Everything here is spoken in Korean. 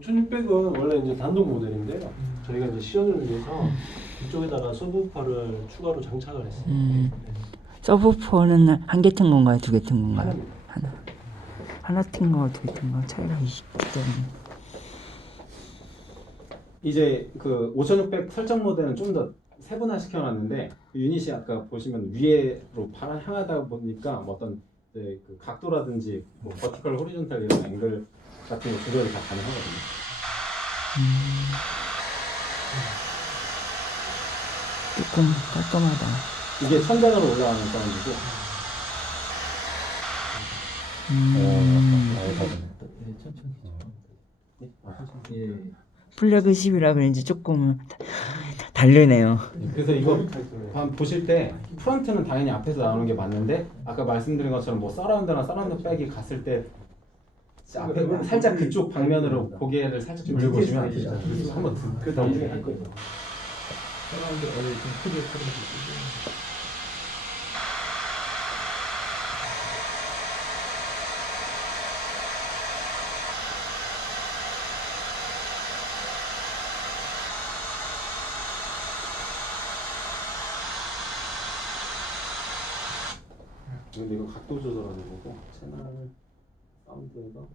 5600은 원래 이제 단독 모델인데요. 저희가 이제 시연을 위해서 이쪽에다가 서브우퍼를 추가로 장착을 했어요. 음. 네. 서브포는 한 개 튼 건가요? 두 개 튼 건가요? 하나입니다. 하나. 하나 튼 거, 두개 튼거 차이가 20점. 이제 그 5600 설정 모델은 좀 더 세분화 시켜놨는데 유닛이 아까 보시면 위에로 바- 향하다 보니까 뭐 어떤 이제 그 각도라든지 뭐 버티컬, 호리존탈 이런 앵글 같은 거 조절이 다 가능하거든요. 조금 깔끔하다. 이게 천장으로 올라가는 사운드고 음. 예. 플래그십이라 그런지 조금 다- 다르네요. 그래서 이거 한번 보실 때 프런트는 당연히 앞에서 나오는 게 맞는데 아까 말씀드린 것처럼 뭐 서라운드나 서라운드 백이 갔을 때 앞에 살짝 그쪽 방면으로 고개를 살짝 좀 돌려보시면 한번 그 나중에 할 거예요. 근데 이거 각도 조절하는 거고. 채널을 사운드에서